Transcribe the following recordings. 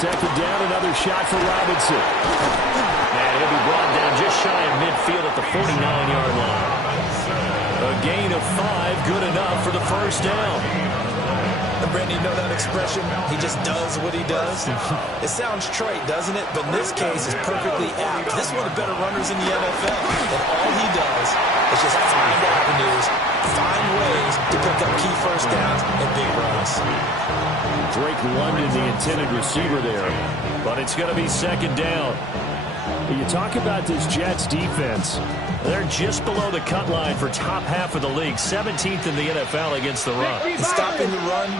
second down, another shot for Robinson. And he'll be brought down just shy of midfield at the 49-yard line. A gain of 5, good enough for the first down. And Brandon, you know that expression, he just does what he does? It sounds trite, doesn't it? But in this case, it's perfectly apt. This is one of the better runners in the NFL. And all he does is just find avenues, find ways to pick up key first downs and big runs. Drake London, the intended receiver there. But it's going to be second down. You talk about this Jets defense. They're just below the cut line for top half of the league, 17th in the NFL against the run. And stopping the run,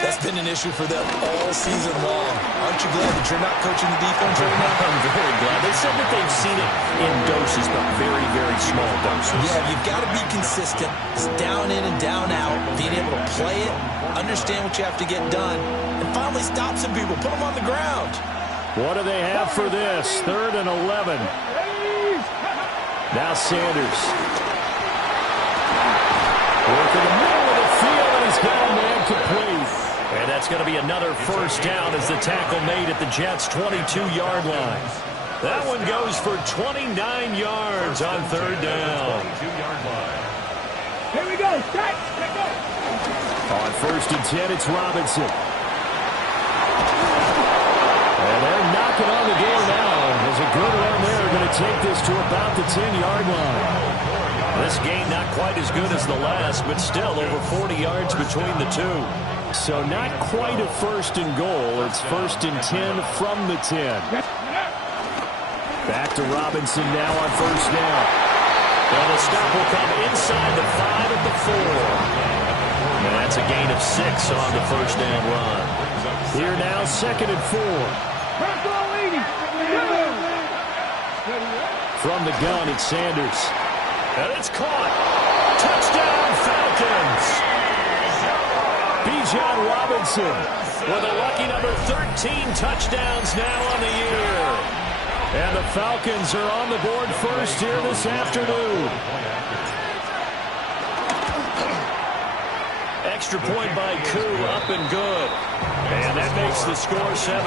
that's been an issue for them all season long. Aren't you glad that you're not coaching the defense right now? I'm very glad. They said that they've seen it in doses, but very, very small doses. Yeah, you've got to be consistent. It's down in and down out, being able to play it, understand what you have to get done, and finally stop some people, put them on the ground. What do they have for this? 3rd and 11. Now Sanders. Work in the middle of the field, and he's got a man complete. And that's going to be another first down as the tackle made at the Jets' 22-yard line. That one goes for 29 yards on 3rd down. Here we go. Start. On 1st and 10, it's Robinson. And they're knocking on the door now. There's a good run there. Going to take this to about the 10-yard line. This game not quite as good as the last, but still over 40 yards between the two. So not quite a 1st and goal. It's 1st and 10 from the 10. Back to Robinson now on 1st down. And the stop will come inside the 5 at the 4. And that's a gain of 6 on the first down run. Here now, 2nd and 4. From the gun, it's Sanders. And it's caught. Touchdown, Falcons. Bijan Robinson with a lucky number 13 touchdowns now on the year. And the Falcons are on the board first here this afternoon. Extra point by Koo, up and good. And that makes the score 7-0.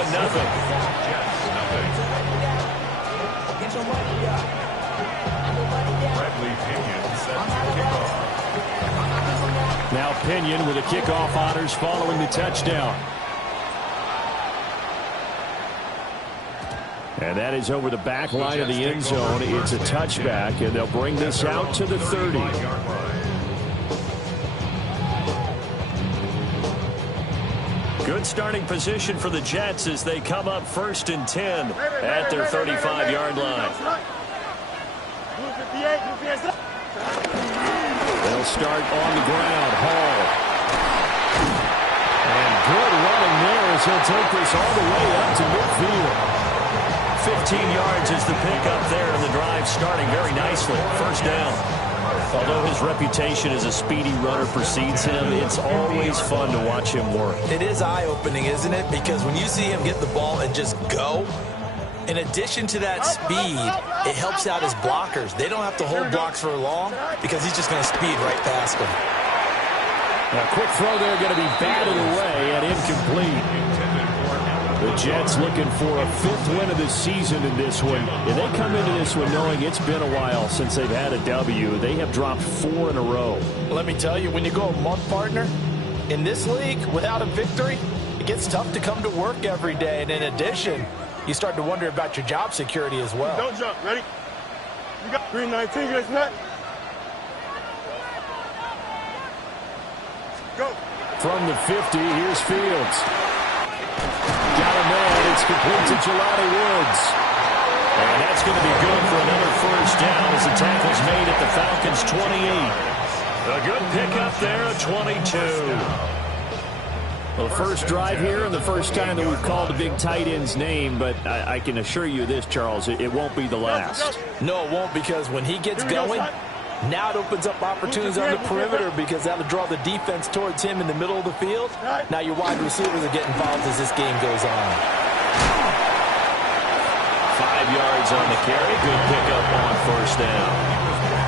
Now Pinion with a kickoff honors following the touchdown. And that is over the back line of the end zone. It's a touchback, and they'll bring this out to the 30. Good starting position for the Jets as they come up 1st and 10 at their 35-yard line. They'll start on the ground. Hall. And good running there as he'll take this all the way up to midfield. 15 yards is the pickup there, and the drive starting very nicely. First down. Although his reputation as a speedy runner precedes him, it's always fun to watch him work. It is eye-opening, isn't it? Because when you see him get the ball and just go, in addition to that speed, it helps out his blockers. They don't have to hold blocks for long because he's just going to speed right past them. A quick throw there going to be batted away and incomplete. The Jets looking for a 5th win of the season in this one. And they come into this one knowing it's been a while since they've had a W. They have dropped 4 in a row. Let me tell you, when you go a month, partner, in this league, without a victory, it gets tough to come to work every day. And in addition, you start to wonder about your job security as well. Don't jump. Ready? You got 319. Let's not. Go. From the 50, here's Fields. Got a man. It's complete to Jelani Woods. And that's going to be good for another first down as the tackle's made at the Falcons' 28. A good pickup there at 22. Well, the first drive here and the first time that we've called a big tight end's name, but I can assure you this, Charles, it won't be the last. No, it won't, because when he gets going, now it opens up opportunities on the perimeter because that'll draw the defense towards him in the middle of the field. Now your wide receivers are getting involved as this game goes on. 5 yards on the carry. Good pickup on first down.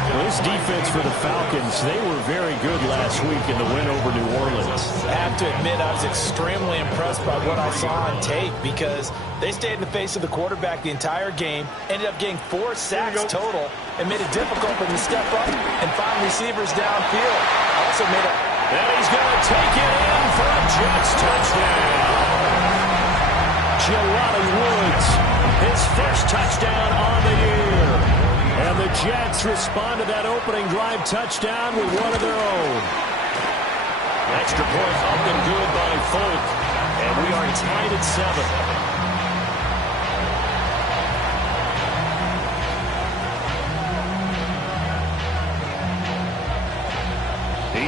Well, this defense for the Falcons, they were very good last week in the win over New Orleans. I have to admit, I was extremely impressed by what I saw on tape because they stayed in the face of the quarterback the entire game, ended up getting 4 sacks total, and made it difficult for them to step up and find receivers downfield. Also made it. And he's going to take it in for a Jets touchdown. Jelani Woods, his first touchdown on the year. And the Jets respond to that opening drive touchdown with one of their own. Extra point up and good by Folk. And we are tied at 7.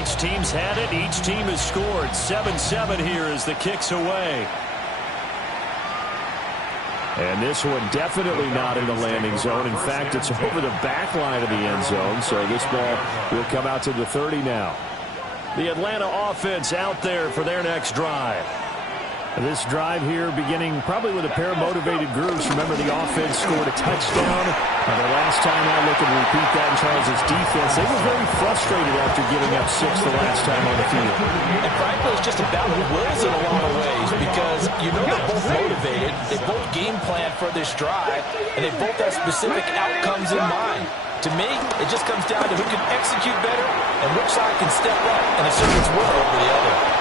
Each team's had it. Each team has scored. 7-7 here as the kick's away. And this one definitely not in the landing zone. In fact, it's over the back line of the end zone. So this ball will come out to the 30 now. The Atlanta offense out there for their next drive. This drive here beginning probably with a pair of motivated groups. Remember, the offense scored a touchdown. And the last time out, look and repeat that in Charles' defense. They were very frustrated after giving up 6 the last time on the field. And frankly, it's just about the wills in a lot of ways because you know they're both motivated. They both game plan for this drive, and they both have specific outcomes in mind. To me, it just comes down to who can execute better and which side can step up and assert its will over the other.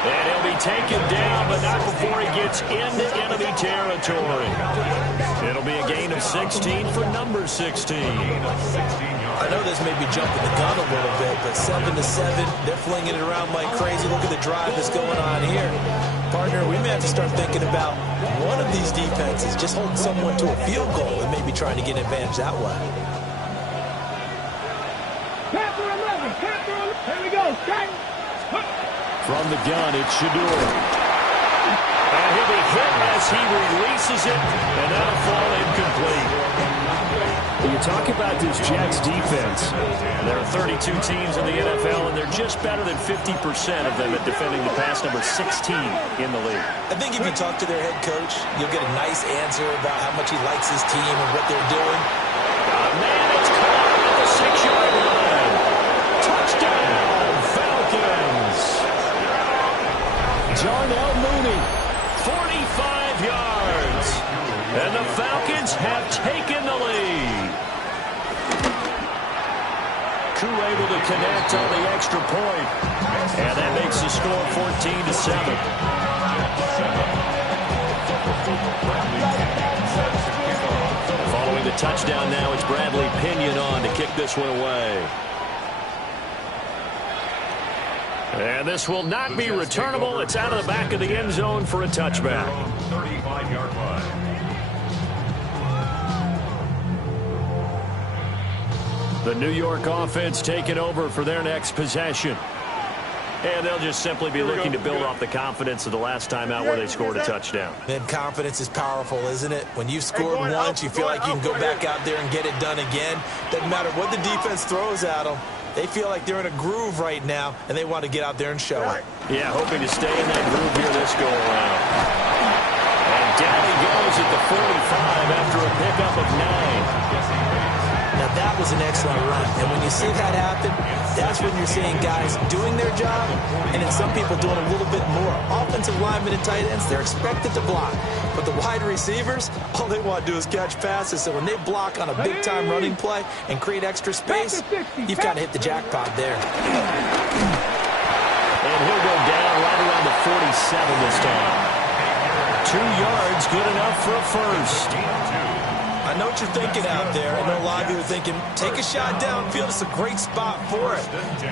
And he'll be taken down, but not before he gets into enemy territory. It'll be a gain of 16 for number 16. I know this may be jumping the gun a little bit, but 7-7, they're flinging it around like crazy. Look at the drive that's going on here. Partner, we may have to start thinking about one of these defenses just holding someone to a field goal and maybe trying to get an advantage that way. Here we go. From the gun, it's Shador. And he'll be hit as he releases it, and that'll fall incomplete. When you talk about this Jets defense, There are 32 teams in the NFL, and they're just better than 50% of them at defending the pass, number 16 in the league. I think if you talk to their head coach, you'll get a nice answer about how much he likes his team and what they're doing. Man, it's caught at the 6-yard line. Touchdown, Falcons. Darnell Mooney, 45 yards. And the Falcons have taken the lead. Koo able to connect on the extra point. And that makes the score 14-7. Following the touchdown now, it's Bradley Pinion on to kick this one away. And this will not be returnable. It's out of the back of the end zone for a touchback. 35-yard line. the New York offense taking over for their next possession. And they'll just simply be looking to build off the confidence of the last time out where they scored a touchdown. Man, confidence is powerful, isn't it? When you've scored once, you feel like you can go back out there and get it done again. Doesn't matter what the defense throws at them. They feel like they're in a groove right now, and they want to get out there and show it. Yeah, hoping to stay in that groove here this go-around. And down he goes at the 45 after a pickup of 9. Now, that was an excellent run. And when you see that happen, that's when you're seeing guys doing their job and then some people doing a little bit more. Offensive linemen and tight ends, they're expected to block. But the wide receivers, all they want to do is catch passes. So when they block on a big-time running play and create extra space, you've kind of hit the jackpot there. And he'll go down right around the 47 this time. 2 yards, good enough for a first. I know what you're thinking out there. I know a lot of you are thinking, take a shot downfield. It's a great spot for it.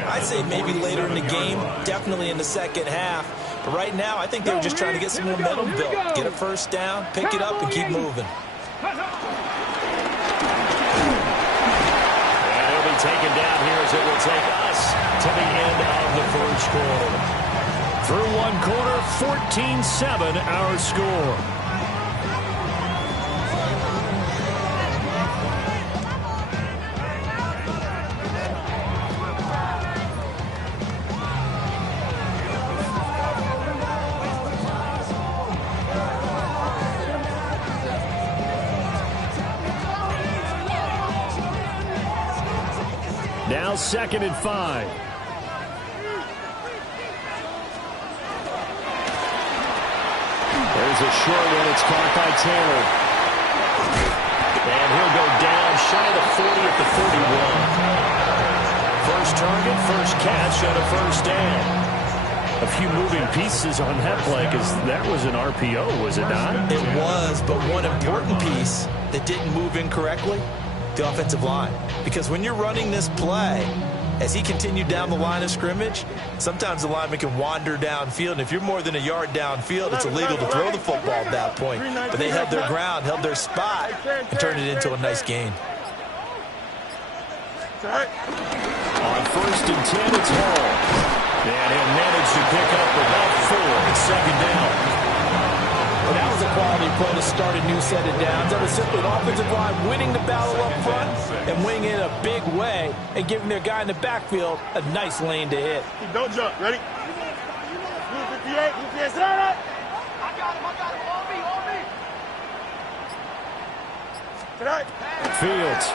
I'd say maybe later in the game, definitely in the second half. But right now, I think they were just trying to get some momentum built. Get a first down, pick it up, and keep moving. And he'll be taken down here as it will take us to the end of the first quarter. Through one quarter, 14-7 our score. Now 2nd and 5. There's a short one. It's caught by Taylor. And he'll go down shy of the 40 at the 31. First target, first catch, and a first down. A few moving pieces on that play because that was an RPO, was it not? It was, but one important piece that didn't move incorrectly, the offensive line. Because when you're running this play, as he continued down the line of scrimmage, sometimes the lineman can wander downfield. And if you're more than a yard downfield, it's illegal to throw the football at that point. But they held their ground, held their spot, and turned it into a nice gain. On 1st and 10, it's Hall. And he'll manage to pick up about 4. It's 2nd down. Well, that was a quality play to start a new set of downs. That was simply an offensive line winning the battle up front and winning it in a big way and giving their guy in the backfield a nice lane to hit. Don't jump. Ready? Blue 58. Blue 58. Sit down. I got him. On me. Tonight. Fields.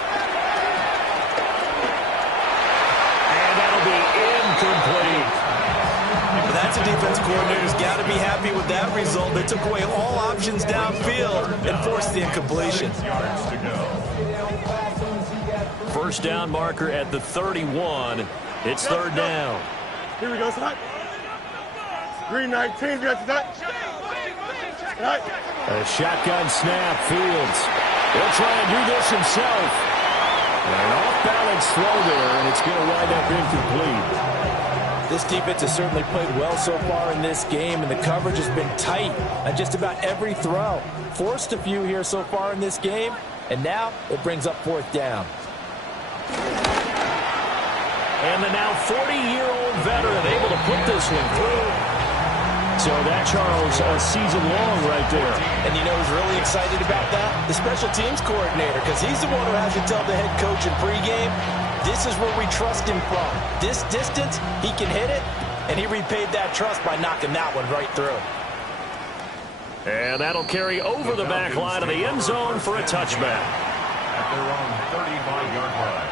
And that'll be incomplete. Well, that's a defense coordinator's got to be happy with that result. They took away all options downfield and forced the incompletion. First down marker at the 31. It's 3rd down. Here we go, tonight. Green 19. We got tonight. A shotgun snap. Fields. He'll try and do this himself. An off-balance throw there, and it's going to wind up incomplete. This defense has certainly played well so far in this game, and the coverage has been tight on just about every throw. Forced a few here so far in this game, and now it brings up 4th down. And the now 40-year-old veteran able to put this one through. So that, Charles, a season long right there. And you know who's really excited about that? The special teams coordinator, because he's the one who has to tell the head coach in pregame, this is where we trust him from. This distance, he can hit it, and he repaid that trust by knocking that one right through. And that'll carry over the back line of the end zone for a touchback. At their own 35-yard line.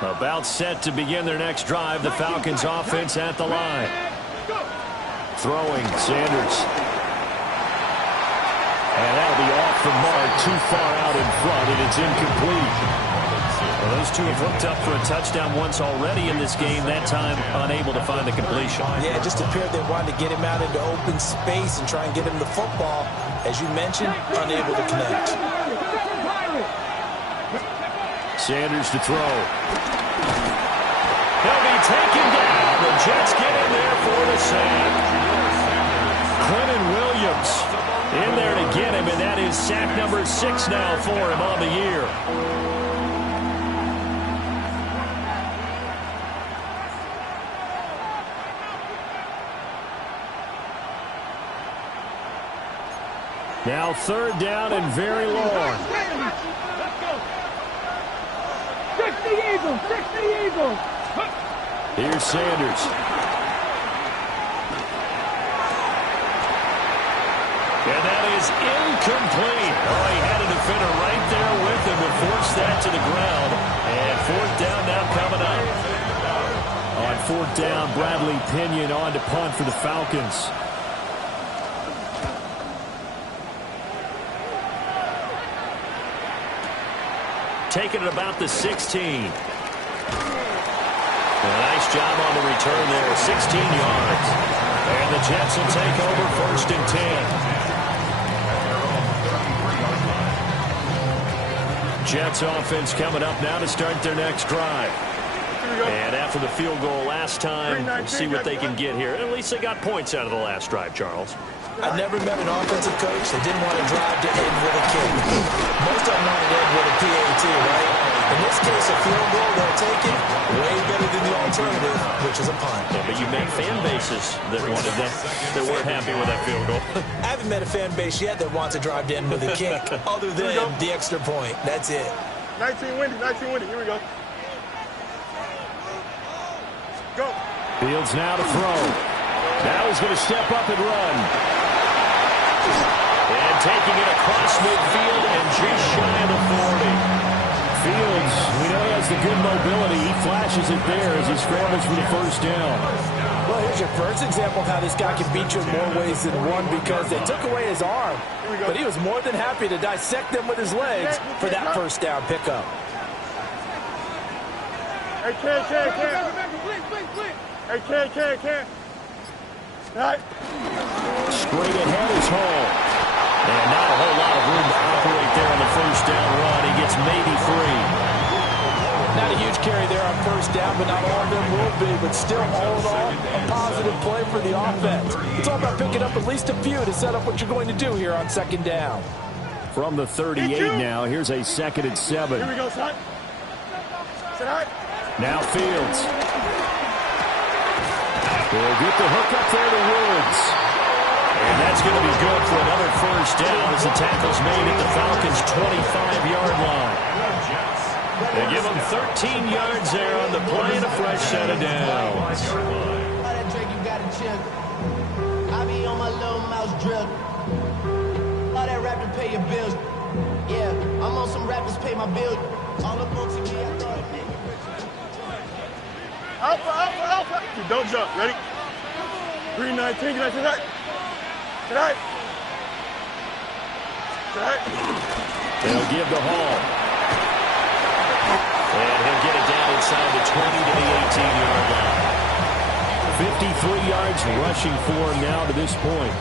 About set to begin their next drive, the Falcons offense at the line. Throwing, Sanders. And that'll be off the mark, too far out in front, and it's incomplete. Well, those two have hooked up for a touchdown once already in this game, that time unable to find the completion. Yeah, it just appeared they wanted to get him out into open space and try and get him the football. As you mentioned, unable to connect. Sanders to throw. He'll be taken down. The Jets get in there for the sack. Clinton Williams In there to get him, and that is sack number 6 now for him on the year. Now 3rd down and very long. 60 Eagles! 60 Eagles! Here's Sanders. And that is incomplete. Oh, he had a defender right there with him to force that to the ground. And 4th down now coming up. On 4th down, Bradley Pinion on to punt for the Falcons. Taking it about the 16. A nice job on the return there, 16 yards. And the Jets will take over 1st and 10. Jets offense coming up now to start their next drive. And after the field goal last time, we'll see what they can get here. At least they got points out of the last drive, Charles. I've never met an offensive coach that didn't want to drive to end with a kick. Most of them want to end with a PAT, right? In this case, a field goal, they'll take it way better than the alternative, which is a punt. Yeah, but you met fan bases that wanted that weren't happy with that field goal. I haven't met a fan base yet that wants to drive to end with a kick, other than the extra point. That's it. 19 windy, 19 windy. Here we go. Go. Fields now to throw. Now he's going to step up and run. And taking it across midfield and just shy of the 40. Fields, we know he has the good mobility. He flashes it there as he scrambles for the first down. Well, here's your first example of how this guy can beat you in more ways than one, because they took away his arm, but he was more than happy to dissect them with his legs for that first down pickup. Hey, Ken. Hey, Ken. All right. Straight ahead is Hall. And not a whole lot of room to operate there on the first down run. He gets maybe 3. Not a huge carry there on first down, but not all of them will be. But still, all in all, a positive play for the offense. It's all about picking up at least a few to set up what you're going to do here on second down. From the 38 now, here's a 2nd and 7. Here we go, son. Sit out. Now Fields. They'll get the hook up there to Woods. And that's going to be good for another first down as the tackle's made at the Falcons' 25-yard line. They give them 13 yards there on the play and a fresh set of downs. I be on my little mouse drill. All that rap to pay your bills. Yeah, I'm on some rappers pay my bills. All up on TV, I thought it made me rich. Alpha. Don't jump. Ready? 319. Can I say that? Tonight. They'll give the Hall. And he'll get it down inside the 20 to the 18-yard line. 53 yards rushing for him now to this point.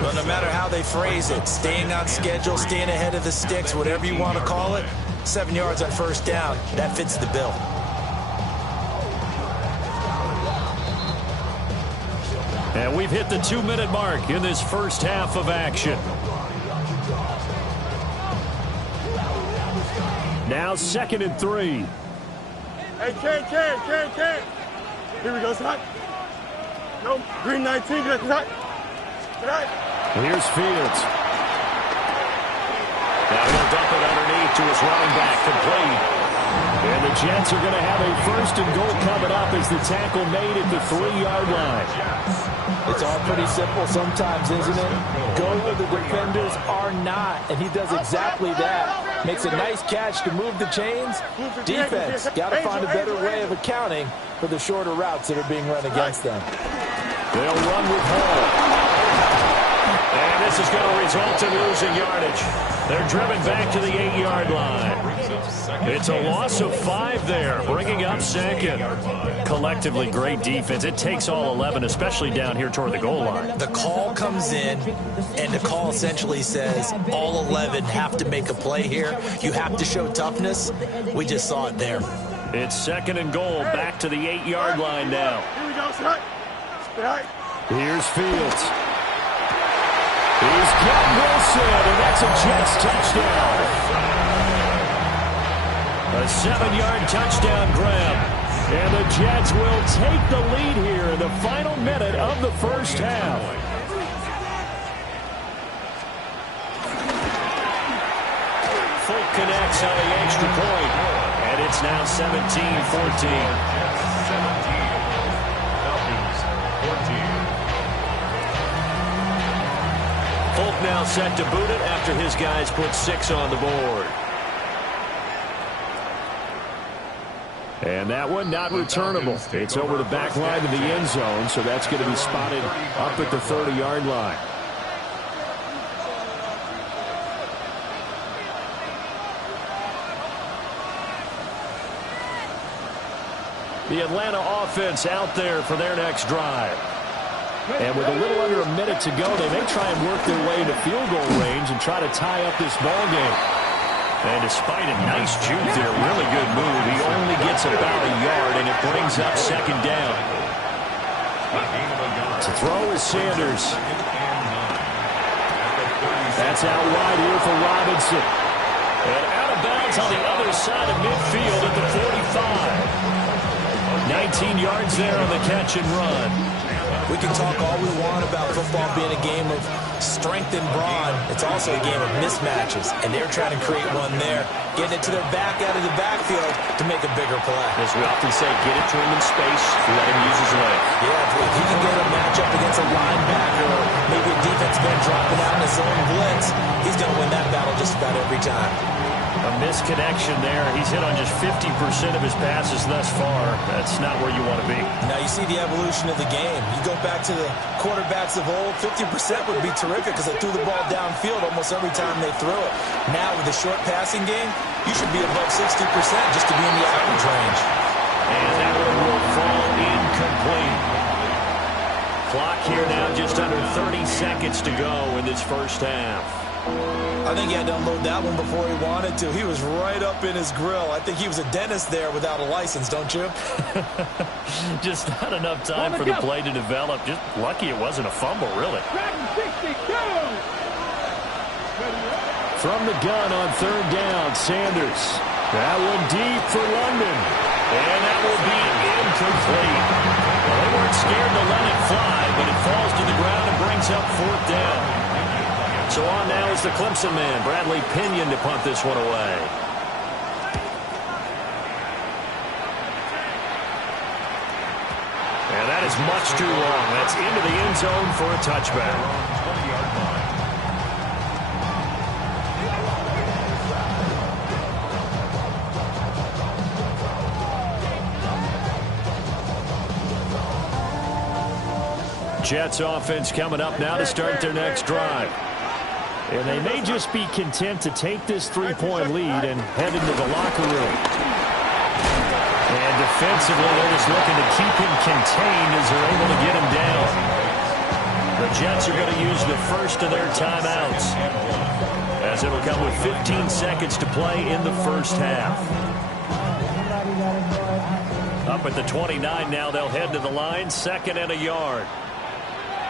Well, no matter how they phrase it, staying on schedule, staying ahead of the sticks, whatever you want to call it, 7 yards on first down, that fits the bill. And we've hit the 2-minute mark in this first half of action. Now 2nd and 3. Hey, Ken. Here we go, son. No, 319. Can I say that? Tonight. Here's Fields. Now he'll dump it underneath to his running back, complete. And the Jets are going to have a 1st and goal coming up as the tackle made at the 3-yard line. It's all pretty simple sometimes, isn't it? Go where the defenders are not, and he does exactly that. Makes a nice catch to move the chains. Defense got to find a better way of accounting for the shorter routes that are being run against them. They'll run with Hall. And this is going to result in losing yardage. They're driven back to the 8-yard line. It's a loss of 5 there, bringing up 2nd. Collectively, great defense. It takes all 11, especially down here toward the goal line. The call comes in, and the call essentially says all 11 have to make a play here. You have to show toughness. We just saw it there. It's 2nd and goal, back to the 8-yard line now. Here we go, son. Here's Fields. He's got Wilson, and that's a Jets touchdown. A 7-yard touchdown grab. And the Jets will take the lead here in the final minute of the first half. Folk connects on the extra point, and it's now 17-14. Folk now set to boot it after his guys put 6 on the board. And that one not returnable. It's over the back line of the end zone, so that's going to be spotted up at the 30-yard line. The Atlanta offense out there for their next drive. And with a little under a minute to go, they may try and work their way into field goal range and try to tie up this ball game. And despite a nice juke there, really good move, he only gets about a yard, and it brings up 2nd down. To throw is Sanders. That's out wide here for Robinson. And out of bounds on the other side of midfield at the 45. 19 yards there on the catch and run. We can talk all we want about football being a game of strength and brawn. It's also a game of mismatches, and they're trying to create one there, getting it to their back out of the backfield to make a bigger play. As we often say, get it to him in space, let him use his leg. Yeah, if he can get a matchup against a linebacker or maybe a defense man dropping out in a zone blitz, he's going to win that battle just about every time. A misconnection there. He's hit on just 50% of his passes thus far. That's not where you want to be. Now you see the evolution of the game. You go back to the quarterbacks of old, 50% would be terrific because they threw the ball downfield almost every time they threw it. Now with the short passing game, you should be above 60% just to be in the average range. And that one will fall incomplete. Clock here now just under 30 seconds to go in this first half. I think he had to unload that one before he wanted to. He was right up in his grill. I think he was a dentist there without a license, don't you? Just not enough time for the play to develop. Just lucky it wasn't a fumble, really. From the gun on third down, Sanders. That one deep for London. And that will be incomplete. Well, they weren't scared to let it fly, but it falls to the ground and brings up fourth down. So on now is the Clemson man, Bradley Pinion, to punt this one away. And that is much too long. That's into the end zone for a touchback. 20-yard line. Jets offense coming up now to start their next drive. And they may just be content to take this 3-point lead and head into the locker room. And defensively, they're just looking to keep him contained as they're able to get him down. The Jets are going to use the first of their timeouts, as it'll come with 15 seconds to play in the first half. Up at the 29 now, they'll head to the line, 2nd and a yard.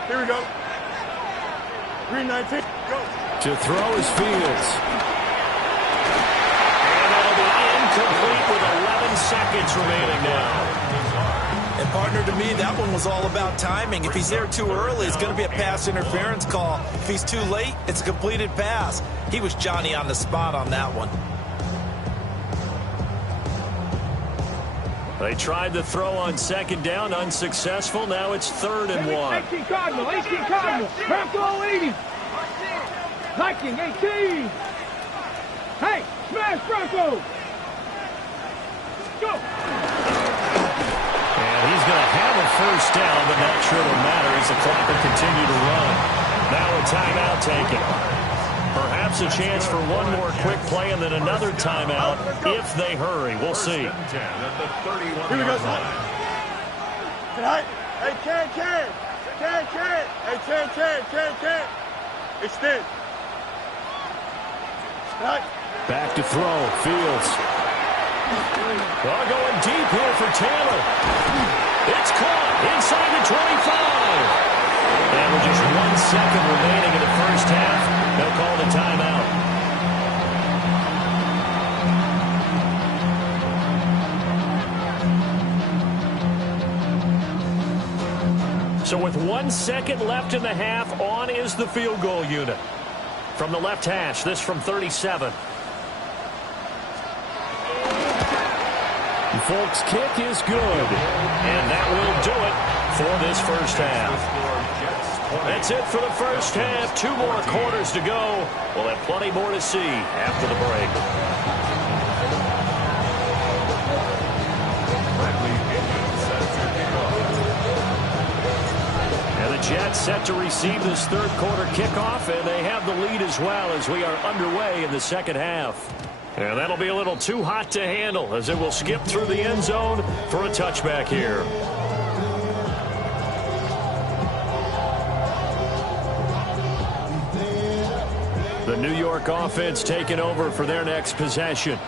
Here we go. 3-19. Go. To throw is Fields. And that'll be incomplete with 11 seconds remaining now. And partner, to me, that one was all about timing. If he's there too early, it's going to be a pass interference call. If he's too late, it's a completed pass. He was Johnny on the spot on that one. They tried to throw on 2nd down, unsuccessful. Now it's 3rd and 1. 18 Cardinal, 18 Cardinal. Bronco 80. Viking 18. Hey, smash Bronco. Go. And he's going to have a first down, but not sure it'll matter as the clock will continue to run. Now a timeout taken. Perhaps a chance for one more quick play and then another timeout if they hurry. We'll see. Here we go, son. Hey, Ken. Hey, Ken. Extend. Back to throw, Fields. Well, going deep here for Taylor. It's caught inside the 25. And with just 1 second remaining in the first half, they'll call the timeout. So with 1 second left in the half, on is the field goal unit. From the left hash, this from 37. The Folks' kick is good. And that will do it for this first half. That's it for the first half. 2 more quarters to go. We'll have plenty more to see after the break. And the Jets set to receive this 3rd quarter kickoff, and they have the lead as well as we are underway in the second half. And that'll be a little too hot to handle as it will skip through the end zone for a touchback here. The New York offense taking over for their next possession.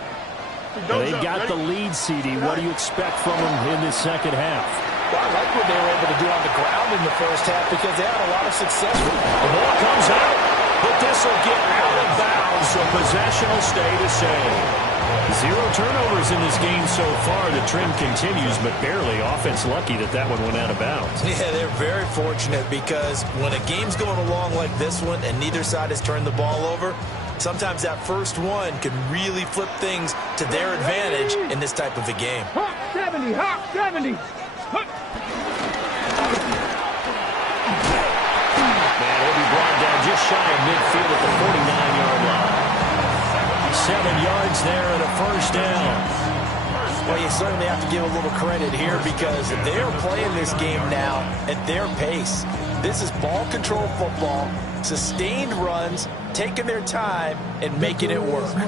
They got the lead, CD. What do you expect from them in this second half? Well, I like what they were able to do on the ground in the first half because they had a lot of success. The ball comes out, but this will get out of bounds, so possession will stay the same. 0 turnovers in this game so far. The trend continues, but barely. Offense lucky that that one went out of bounds. Yeah, they're very fortunate because when a game's going along like this one and neither side has turned the ball over, sometimes that first one can really flip things to their advantage in this type of a game. Hawk 70, Hawk 70. And he'll be brought down just shy of midfield at the 49-yard line. 7 yards there and a first down. Well, you certainly have to give a little credit here because they're playing this game now at their pace. This is ball control football, sustained runs, taking their time and making it work. Hey,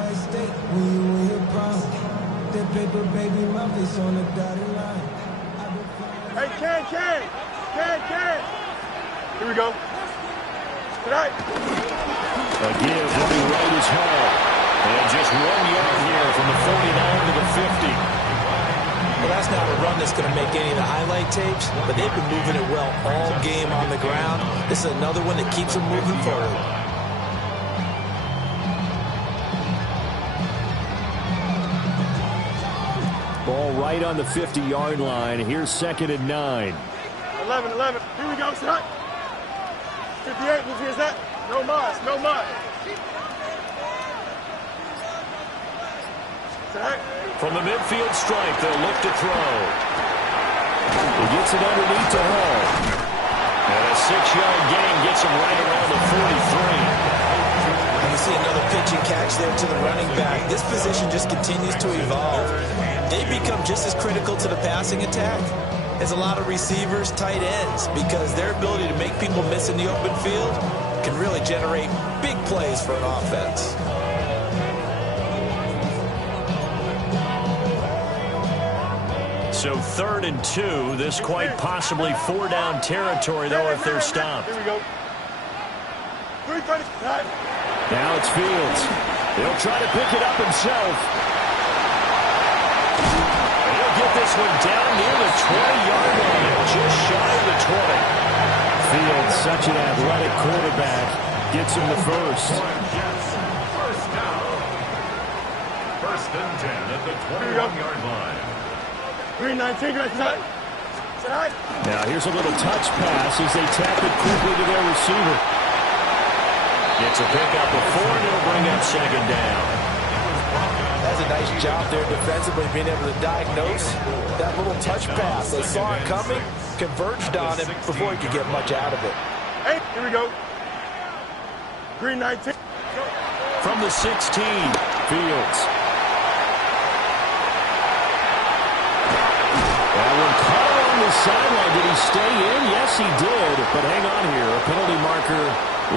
Ken. Here we go. Tonight. A give will be right as hell. And just 1 yard here from the 49 to the 50. Well, that's not a run that's going to make any of the highlight tapes, but they've been moving it well all game on the ground. This is another one that keeps them moving forward. Ball right on the 50-yard line. Here's 2nd and 9. 11. Here we go, son. 58, who is that? No mas. From the midfield stripe, they'll look to throw. He gets it underneath to Hall. And a 6-yard gain gets him right around the 43. And you see another pitch and catch there to the running back. This position just continues to evolve. They become just as critical to the passing attack as a lot of receivers, tight ends, because their ability to make people miss in the open field can really generate big plays for an offense. So 3rd and 2. This quite possibly 4-down territory, though, if they're stopped. Here we go. 3:30. Now it's Fields. He'll try to pick it up himself. He'll get this one down near the 20-yard line, just shy of the 20. Fields, such an athletic quarterback, gets him the first. First down. 1st and 10 at the 21-yard line. 3:19. Now here's a little touch pass as they tap it quickly to their receiver. Gets a pickup of 4, and it'll bring up 2nd down. That's a nice job there defensively, being able to diagnose that little touch pass. They saw it coming, converged on him before he could get much out of it. Hey, here we go. 3:19. From the 16, Fields. That one caught along the sideline. Did he stay in? Yes, he did. But hang on here. A penalty marker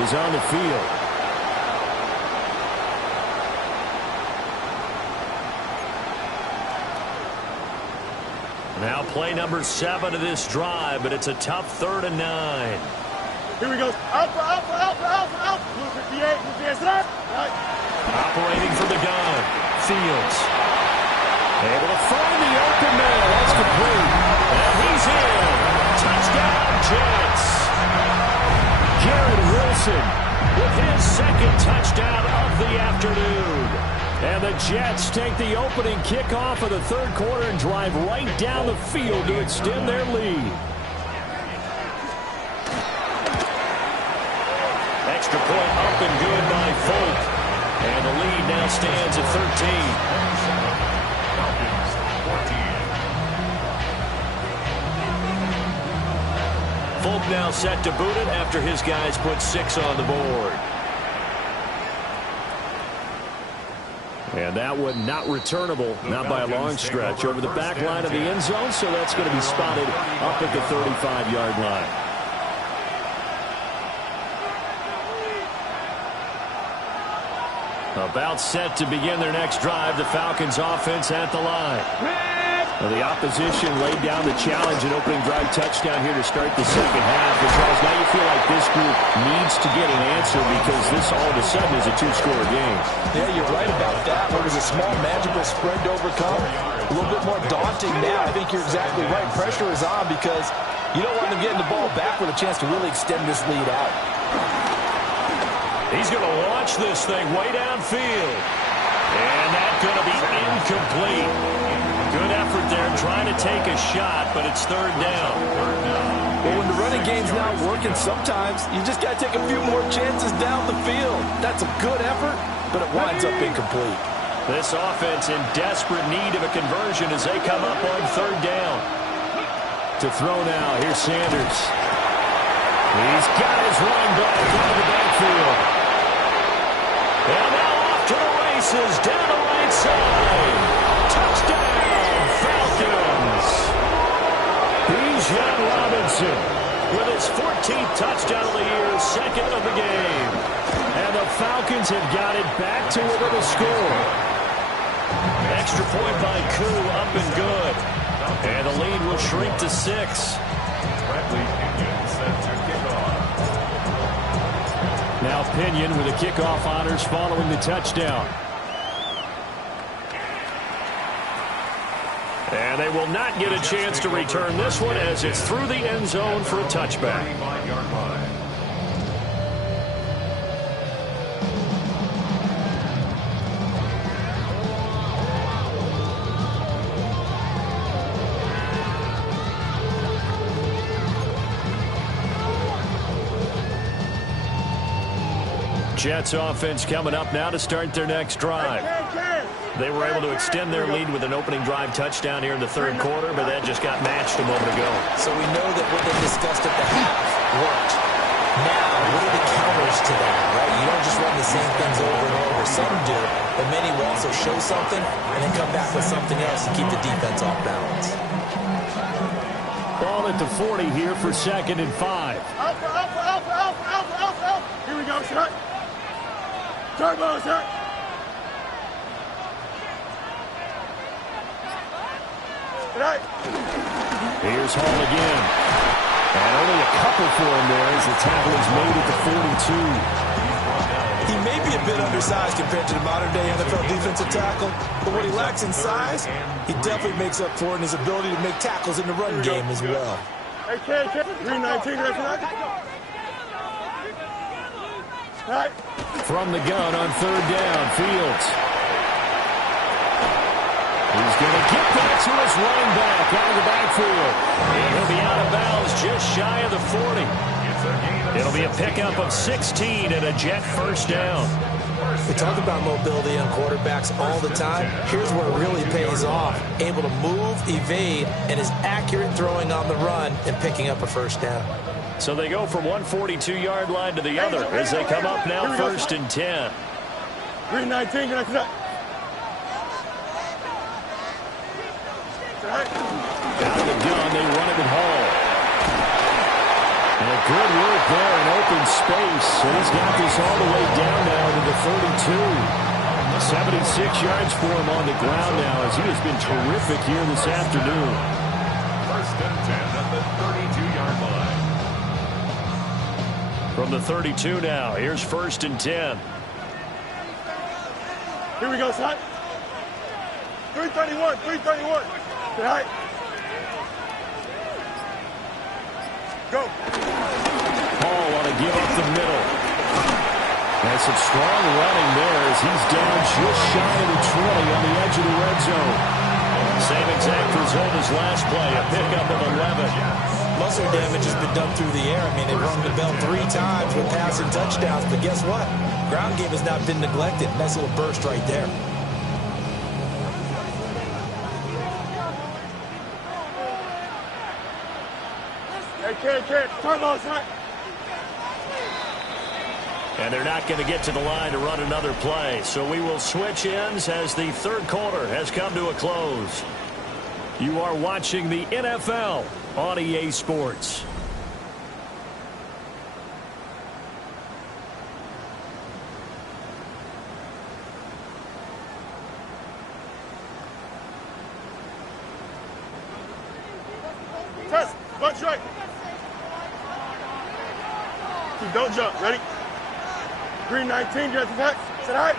is on the field. Now play number 7 of this drive, but it's a tough 3rd and 9. Here we go. Alpha. Blue 58. Operating from the gun, Fields. Able to find the open man. That's complete. And he's in. Touchdown, Jets. Garrett Wilson With his 2nd touchdown of the afternoon. And the Jets take the opening kickoff of the 3rd quarter and drive right down the field to extend their lead. Extra point up and good by Folk. And the lead now stands at 13. Folk now set to boot it after his guys put 6 on the board. And that one not returnable, not by a long stretch, over the back line of the end zone, so that's going to be spotted up at the 35-yard line. About set to begin their next drive, the Falcons offense at the line. Well, the opposition laid down the challenge and opening drive touchdown here to start the 2nd half. But Charles, now you feel like this group needs to get an answer because this all of a sudden is a 2-score game. Yeah, you're right about that. It was a small magical spread to overcome. A little bit more daunting now. I think you're exactly right. Pressure is on because you don't want them getting the ball back with a chance to really extend this lead out. He's going to launch this thing way downfield. And that's going to be incomplete. Good effort there trying to take a shot, but it's third down. Well, when the running game's not working, sometimes you just got to take a few more chances down the field. That's a good effort, but it winds up incomplete. This offense in desperate need of a conversion as they come up on third down. To throw now, here's Sanders. He's got his running back into the backfield. And now off to the races, down the right side. Touchdown, Falcons. Bijan Robinson with his 14th touchdown of the year, second of the game. And the Falcons have got it back to within a score. Extra point by Koo, up and good. And the lead will shrink to 6. Now Pinion with the kickoff honors following the touchdown. And they will not get a chance to return this one as it's through the end zone for a touchback. Jets offense coming up now to start their next drive. They were able to extend their lead with an opening drive touchdown here in the third quarter, but that just got matched a moment ago. So we know that what they discussed at the half worked. Now, what are the counters to that, right? You don't just run the same things over and over. Some do, but many will also show something and then come back with something else and keep the defense off balance. Ball at the 40 here for 2nd and 5. Alpha. Here we go, shot. Turbo, shot. Right. Here's Hall again. And only a couple for him there as the tackle is made at the 42. He may be a bit undersized compared to the modern-day NFL defensive tackle, but what he lacks in size, he definitely makes up for in his ability to make tackles in the run game as well. Hey, kid, 319, right. From the gun on third down, Fields. He's going to get back to his running back out of the backfield. And he'll be out of bounds just shy of the 40. It'll be a pickup of 16 and a Jet first down. We talk about mobility on quarterbacks all the time. Here's where it really pays off. Able to move, evade, and is accurate throwing on the run and picking up a first down. So they go from one 42-yard line to the other as they come up now 1st and 10. 319, Out of the gun, they run it with Hall. And a good work there in open space. And he's got this all the way down now to the 32. 76 yards for him on the ground now as he has been terrific here this afternoon. 1st and 10 at the 32-yard line. From the 32 now, here's 1st and 10. Here we go, son. 331. Right. Go. Hall want to give up the middle. And some strong running there as he's down just shy of the 20 on the edge of the red zone. Same exact result as last play, a pickup of 11. Muscle damage has been done through the air. I mean, they've rung the bell 3 times with passing touchdowns, but guess what? Ground game has not been neglected. Nice little burst right there. Kid, turbo, son. And they're not going to get to the line to run another play. So we will switch ends as the third quarter has come to a close. You are watching the NFL on EA Sports. Test, bunch right. Don't jump, ready? 319, get the back. Sit high.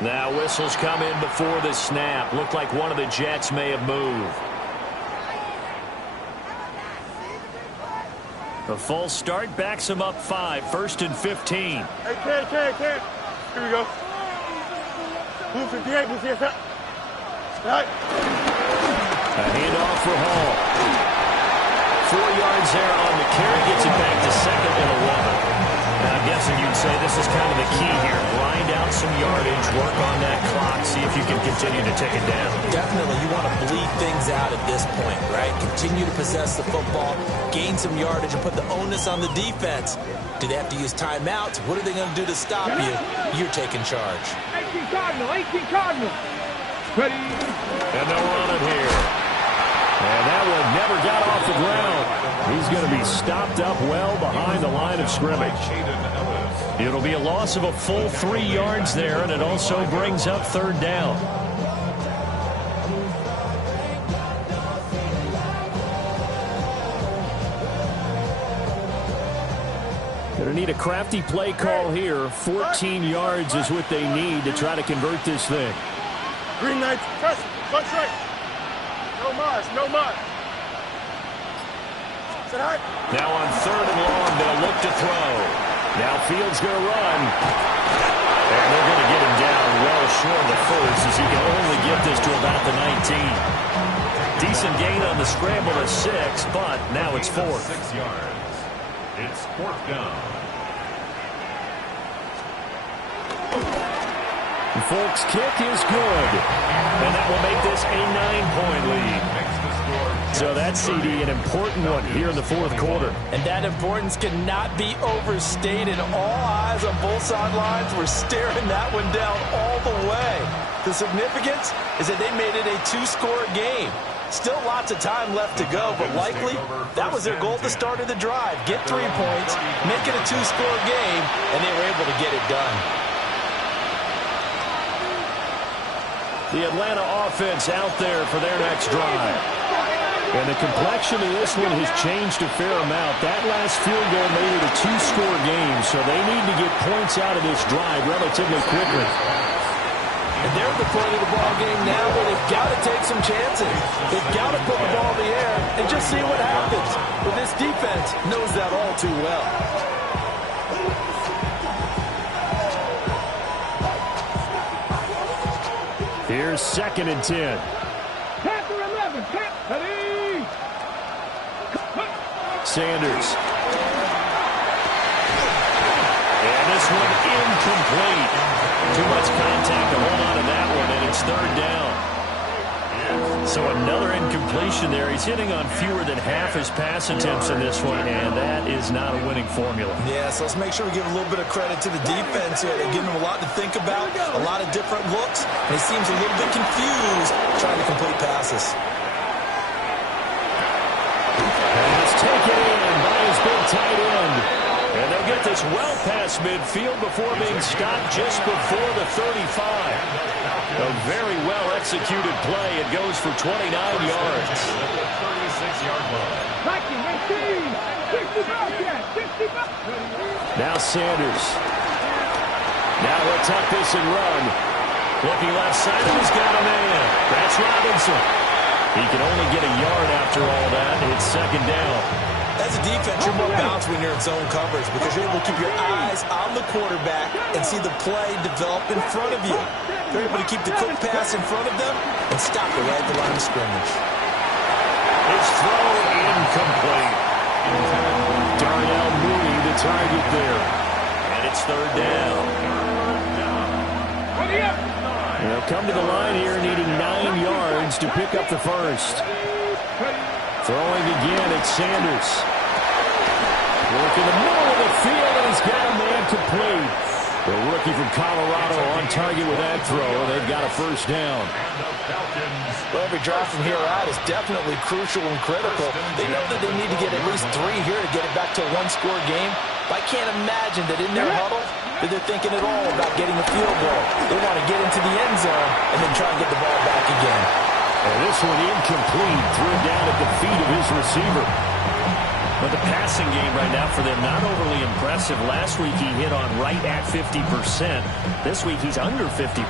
Now whistles come in before the snap. Looked like one of the Jets may have moved. The full start backs him up 5, 1st and 15. Hey, kid. Here we go. Blue 58, blue 58. Right. A handoff for Hall. 4 yards there on the carry. Gets it back to 2nd and 11. Now, I'm guessing you'd say this is kind of the key here. Grind out some yardage, work on that clock, see if you can continue to take it down. Definitely, you want to bleed things out at this point, right? Continue to possess the football, gain some yardage, and put the onus on the defense. Do they have to use timeouts? What are they going to do to stop you? You're taking charge. 18 Cardinal, 18 Cardinal. Ready. And they'll run it here. And that one never got off the ground. He's going to be stopped up well behind the line of scrimmage. It'll be a loss of a full 3 yards there, and it also brings up 3rd down. Going to need a crafty play call here. 14 yards is what they need to try to convert this thing. Green 19, press, touch right. No Mars, no Mars. Sit high. Now on 3rd and long, they'll look to throw. Now Fields going to run. And they're going to get him down well short of the first as he can only get this to about the 19. Decent gain on the scramble to 6, but now it's 4th. 6 yards. It's 4th down. The Folks' kick is good. And that will make this a 9-point lead. So that's, CD, an important one here in the 4th quarter. And that importance cannot be overstated. All eyes on both sidelines were staring that one down all the way. The significance is that they made it a 2-score game. Still lots of time left to go, but likely that was their goal at the start of the drive. Get 3 points, make it a 2-score game, and they were able to get it done. The Atlanta offense out there for their next drive. And the complexion of this one has changed a fair amount. That last field goal made it a 2-score game, so they need to get points out of this drive relatively quickly. And they're at the point of the ball game now where they've got to take some chances. They've got to put the ball in the air and just see what happens. But this defense knows that all too well. Here's 2nd and 10. Panther 11, ready. Sanders. And this one incomplete. Too much contact to hold on to that one, and it's 3rd down. So another incompletion there. He's hitting on fewer than half his pass attempts in this one, and that is not a winning formula. Yeah, so let's make sure we give a little bit of credit to the defense here. They're giving him a lot to think about, a lot of different looks, and he seems a little bit confused trying to complete passes. And it's taken in by his big tight end. And they'll get this well past midfield before being stopped just before the 35. A very well-executed play. It goes for 29 yards. 36-yard line. Now Sanders. Now he'll tuck this and run. Looking left side, he's got a man. That's Robinson. He can only get a yard after all that. It's 2nd down. As a defense, you're more balanced when you're in zone coverage because you're able to keep your eyes on the quarterback and see the play develop in front of you. They're able to keep the quick pass in front of them and stop it right at the line of scrimmage. His throw incomplete. Darnell Mooney, the target there. And it's 3rd down. They'll come to the line here needing 9 yards to pick up the first. Throwing again, it's Sanders. Work in the middle of the field, and he's got a man complete. The rookie from Colorado on target with that throw. They've got a first down. Well, every drive from here out is definitely crucial and critical. They know that they need to get at least 3 here to get it back to a 1-score game. But I can't imagine that in their huddle that they're thinking at all about getting a field goal. They want to get into the end zone and then try and get the ball back again. And this one incomplete, threw it down at the feet of his receiver. But the passing game right now for them, not overly impressive. Last week he hit on right at 50%. This week he's under 50%.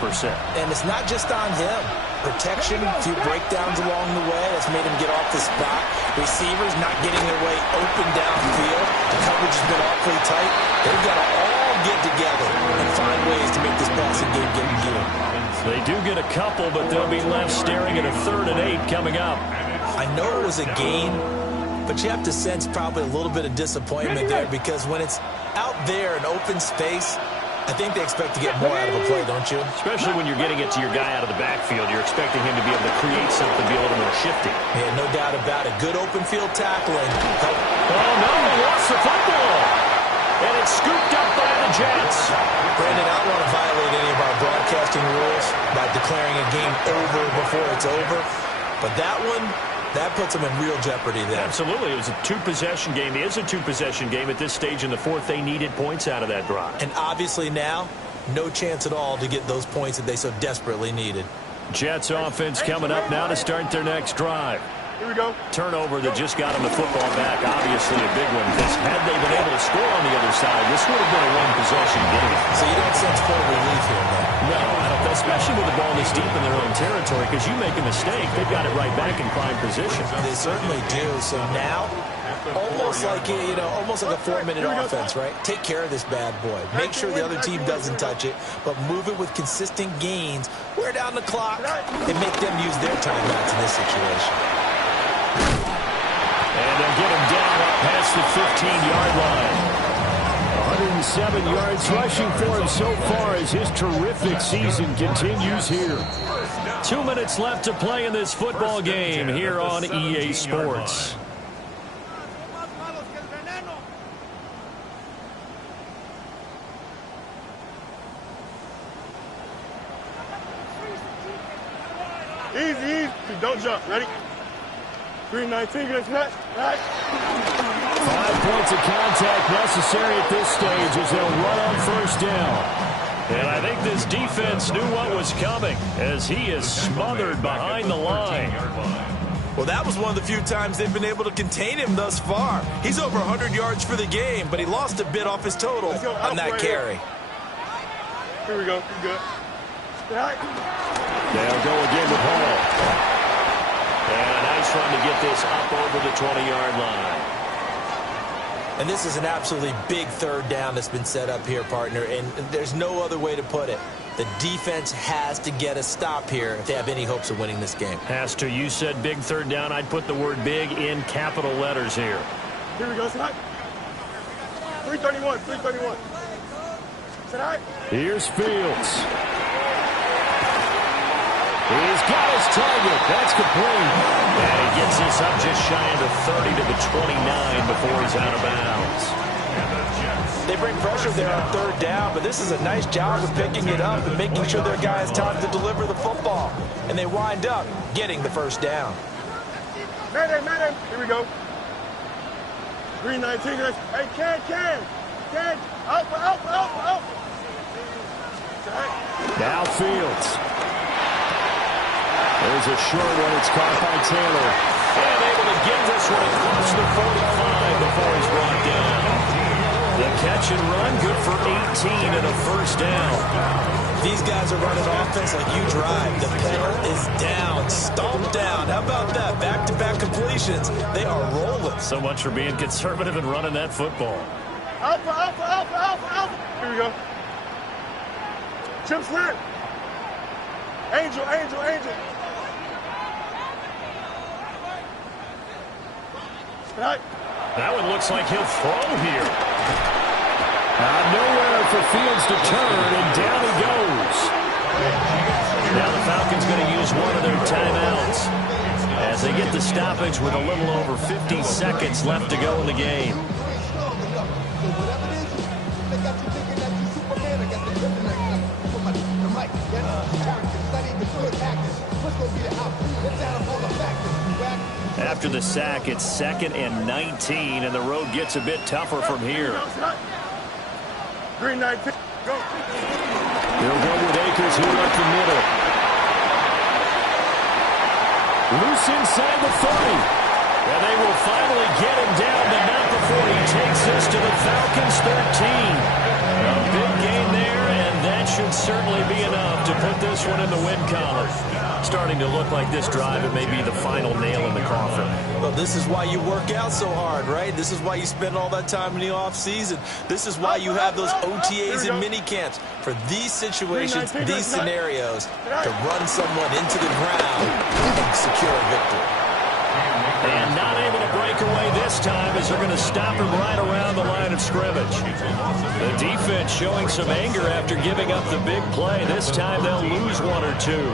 And it's not just on him. Protection, a few breakdowns along the way. That's made him get off the spot. Receivers not getting their way open downfield. The coverage has been awfully tight. They've got to all get together and find ways to make this passing game get in gear. They do get a couple, but they'll be left staring at a 3rd and 8 coming up. I know it was a gain, but you have to sense probably a little bit of disappointment there because when it's out there in open space, I think they expect to get more out of a play, don't you? Especially when you're getting it to your guy out of the backfield. You're expecting him to be able to create something, be a little more shifty. Yeah, no doubt about it. Good open field tackling. Oh, no, he lost the football. And it's scooped up by the Jets. Brandon, I don't want to violate any of our broadcasting rules by declaring a game over before it's over. But that one, that puts them in real jeopardy there. Absolutely. It was a 2-possession game. It is a 2-possession game at this stage in the 4th. They needed points out of that drive. And obviously now, no chance at all to get those points that they so desperately needed. Jets offense coming up now to start their next drive. Here we go. Turnover that just got them the football back. Obviously a big one. Because had they been able to score on the other side, this would have been a 1-possession game. So you don't sense full relief here, man. No, I don't, especially with the ball this deep in their own territory. Because you make a mistake, they've got it right back in prime position. They certainly do. So now, almost like a 4-minute offense, right? Take care of this bad boy. Make sure the other team doesn't touch it, but move it with consistent gains. Wear down the clock and make them use their timeouts in this situation. And they'll get him down up past the 15-yard line. 107 yards rushing for him so far as his terrific season continues here. 2 minutes left to play in this football game here on EA Sports. Easy. Don't jump. Ready? 319. Get that. Right. 5 points of contact necessary at this stage as they'll run on 1st down. And I think this defense knew what was coming as he is smothered behind the line. Well, that was one of the few times they've been able to contain him thus far. He's over 100 yards for the game, but he lost a bit off his total on that carry. Here we go. Good. Right. They'll go again with Hall. And a nice run to get this up over the 20-yard line. And this is an absolutely big 3rd down that's been set up here, partner, and there's no other way to put it. The defense has to get a stop here if they have any hopes of winning this game. Has to. You said big 3rd down. I'd put the word big in capital letters here. Here we go. Sit high. 331. Sit high. Here's Fields. He's got his target. That's complete. And he gets this up just shy of the 30 to the 29 before he's out of bounds. They bring pressure there on 3rd down, but this is a nice job of picking it up and making sure their guy has time to deliver the football. And they wind up getting the 1st down. Madden. Here we go. 319. Hey, Ken. Out. Now Fields. There's a short one. It's caught by Taylor. And able to get this one across the 45 before he's brought down. The catch and run, good for 18 and a 1st down. These guys are running offense like you drive. The pedal is down, stomped down. How about that? Back-to-back completions. They are rolling. So much for being conservative and running that football. Alpha. Here we go. Chip slant. Angel. Right. That one looks like he'll throw here. Nowhere for Fields to turn, and down he goes. Now the Falcons going to use one of their timeouts as they get the stoppage with a little over 50 seconds left to go in the game. After the sack, it's 2nd and 19, and the road gets a bit tougher from here. Green 19. Go. They'll go with Akers here up the middle. Loose inside the 30. And they will finally get him down, but not before he takes this to the Falcons' 13. A big gain there, and that should certainly be enough to put this one in the win column. Starting to look like this drive, it may be the final nail in the coffin. Well, this is why you work out so hard, right? This is why you spend all that time in the offseason. This is why you have those OTAs and mini camps for these situations, these scenarios, to run someone into the ground and secure a victory. And not able to break away this time as they're going to stop him right around the line of scrimmage. The defense showing some anger after giving up the big play. This time they'll lose one or two.